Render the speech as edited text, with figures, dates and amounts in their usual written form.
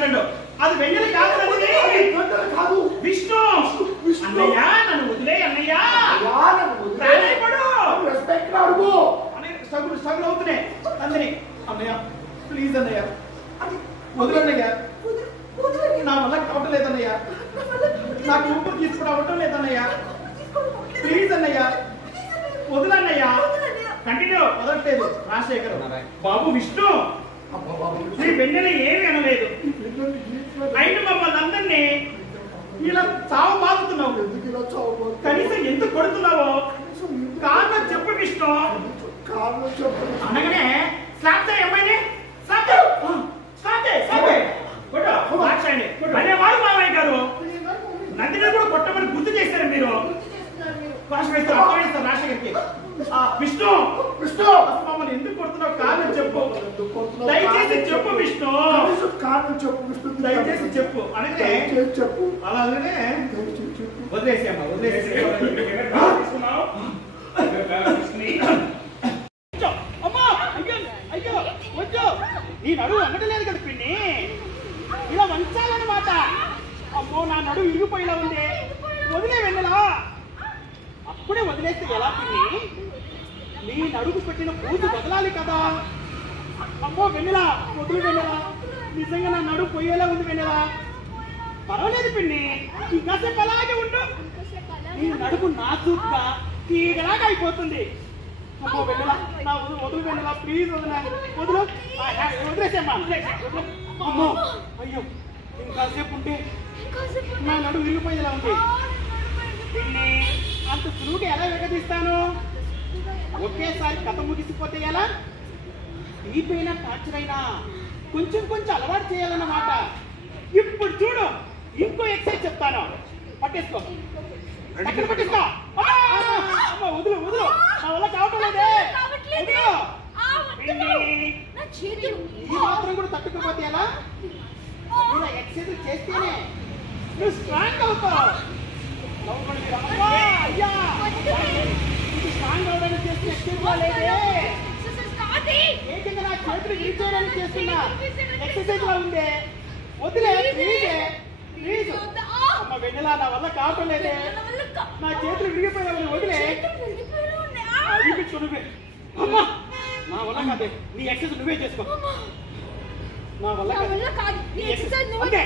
అంటాడు. అది వెన్నెల కాదు, కాదు విష్ణు. అన్నయ్య నన్ను వదిలే అన్నయ్య, స్ట్రగుల్ అవుతున్నాయి అందరి. అన్నయ్య ప్లీజ్ అన్నయ్య వదిలన్నయ్య, నా వల్ల కావటం లేదన్నయ్య, నాకు ఊపిరి తీసుకోవడం అవటం లేదన్నయ్య, ప్లీజ్ అన్నయ్య వదిలన్నయ్య. కంటిన్యూ వదలట్లేదు రాజశేఖర్. బాబు విష్ణు, నీ వెన్నెల ఏమి అనలేదు, అయిన మమ్మల్ని అందరినీ ఇలా చావు బాగుతున్నావు. కనీసం ఎందుకు కొడుతున్నావో కారణం చెప్పు విష్ణు. అనగానే స్లాప్ చేయి అమ్మాయిని, ధన్యవాడు మామయ్య గారు. నందిని కూడా కొట్టమని గుర్తు చేశారు మీరు. రాజశేఖర్కి విష్ణు విష్ణు మమ్మల్ని ఎందుకు కొడుతున్నావు కారణం చెప్పు, దయచేసి చెప్పు విష్ణు, కారణం చెప్పు విష్ణు, దయచేసి చెప్పు. అనగానే చెప్పు, అలాగే వదిలేసి అమ్మా వదిలేసి. అమ్మా అయ్యో అయ్యో వద్దు, నీ నడువు వంగటలేదు కదా పిన్ని, ఇలా వంచాలన్నమాట. అమ్మో నా నడువు ఇరిగిపోయేలా ఉంది, వదిలే వెన్నెలా. అప్పుడే వదిలేస్తే ఎలా పిన్ని, నీ నడుగు పెట్టిన పూజ వదలాలి కదా. అమ్మో వెన్నెలా వదిలి వెన్నెలా, నిజంగా నా నడుగు పోయేలా ఉంది వెన్నెలా. పర్వాలేదు పిన్ని, ఇంకాసేపు అలాగే ఉండు, నీ నడుగు నాజూగ్గా తీగలాగా అయిపోతుంది. అమ్మో వెన్నెలా నా వదులు వెన్నెలా, ప్లీజ్ వదిలే వదులు, వదిలేసేమ్మా. అమ్మో అయ్యో ఇంకాసేపు ఉంటే నా నడుగు విరిగిపోయేలా ఉంది పిన్ని. అంత సులువుగా ఎలా విడదీస్తాను, ఒకేసారి కథ ముగిసిపోతే ఎలా. దీపైనా టార్చర్ అయినా కొంచెం కొంచెం అలవాటు చేయాలన్నమాట. ఇప్పుడు చూడు ఇంకో ఎక్సైజ్ చెప్తాను, పట్టేసుకో ఎక్కడ పట్టేసుకో. వదులు వదులు, నా వల్ల కావటం లేదే, ఈ మాత్రం కూడా తట్టుకోపోతే ఎలా. ఇలా ఎక్సైజ్ చేస్తేనే నువ్వు స్ట్రాంగ్ అవుతావు. అయ్యా స్ట్రాంగ్ అవడానికి చేస్తున్న ఎక్సైజ్ లేదే, ఏకంగా నా చేతులు విరిచేయడానికి చేస్తున్నా ఎక్సర్సైజ్ లా ఉందే. వదిలే ప్లీజే ప్లీజ్. అమ్మ వెన్నెలా నా వల్ల కావటం లేదే, నా చేతులు విరిగిపోయినా వదిలే. చూపించుకో నువ్వే. అమ్మా నా వల్ల కాదే, నీ ఎక్సర్సైజ్ నువ్వే చేసుకో. నా వల్ల కాదు, నీ ఎక్సర్సైజ్ నువ్వే.